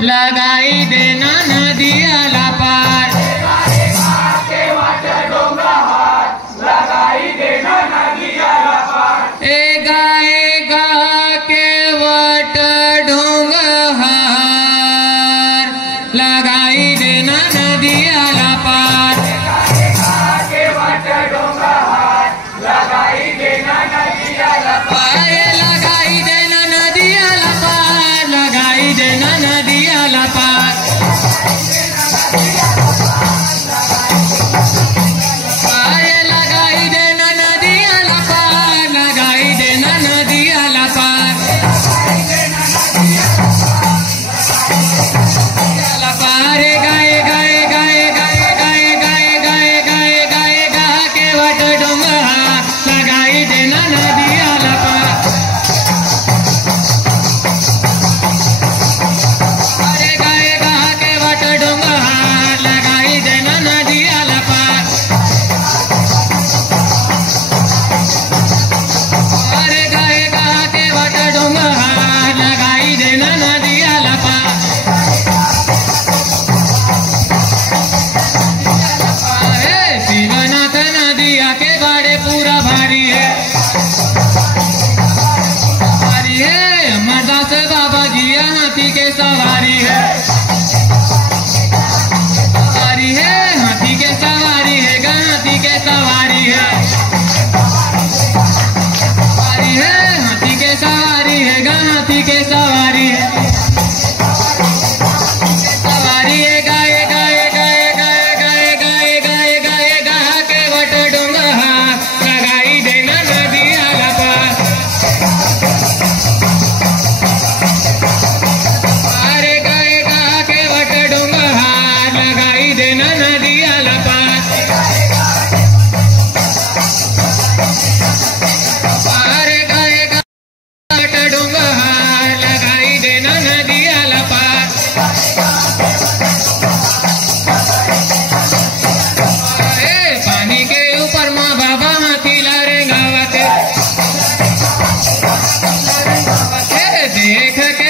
लगाई देना नदियाला पार। लगाई देना नदियाला पार। एगा एगा के वट डोंगहार लगाई देना नदियाला पार। लगाई देना नदियाला पार। लगाई देना नदियाला पार। लगाई देना नदियाला पार। लगाई देना नदियाला पार। लगाई देना नदियाला पार। पारे गाए गाए गाए गाए गाए गाए गाए गाए गाए गा के वट डोंगहा लगाई देना नदियाला पार। अरे गाए गा के वट डोंगहा लगाई देना नदियाला पार। अरे गाए गा के वट डोंगहा लगाई देना नदियाला पार। शिवनाथ नदिया के बाड़े पूरा भारी है, भारी है। अमरदास बाबा जी हाथी के सवारी है, सवारी है। हाथी के सवारी है, हाथी के सवारी है, सवारी है। हाथी के सवारी है, हाथी के सवारी है, सवारी है। गाए गाए गाए गाए गाए गाए गाए गाए गा के वट डोंगहा लगाई देना नदियाला पार। अरे गाए गा के वट डोंगहा लगाई देना नदियाला पार। अरे गाए गा वट डोंगहा लगाई देना नदियाला पार। पानी के ऊपर माँ बाबा हाथी लारे गावते, देख के